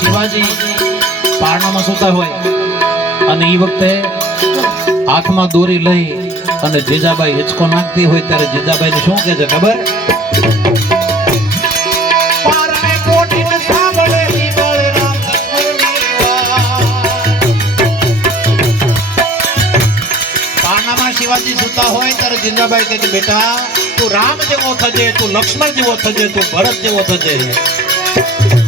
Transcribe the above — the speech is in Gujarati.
શિવાજી પારણામાં સૂતા હોય અને એ વખતે હાથમાં દોરી લઈ અને જીજાબાઈ હિંચકો નાખતી હોય ત્યારે જીજાબાઈ ને શું કહે છે ખબર? પારણામાં શિવાજી સૂતા હોય ત્યારે જીજાબાઈ કહે છે બેટા તું રામ જેવો થજે, તું લક્ષ્મણ જેવો થજે, તું ભરત જેવો થજે.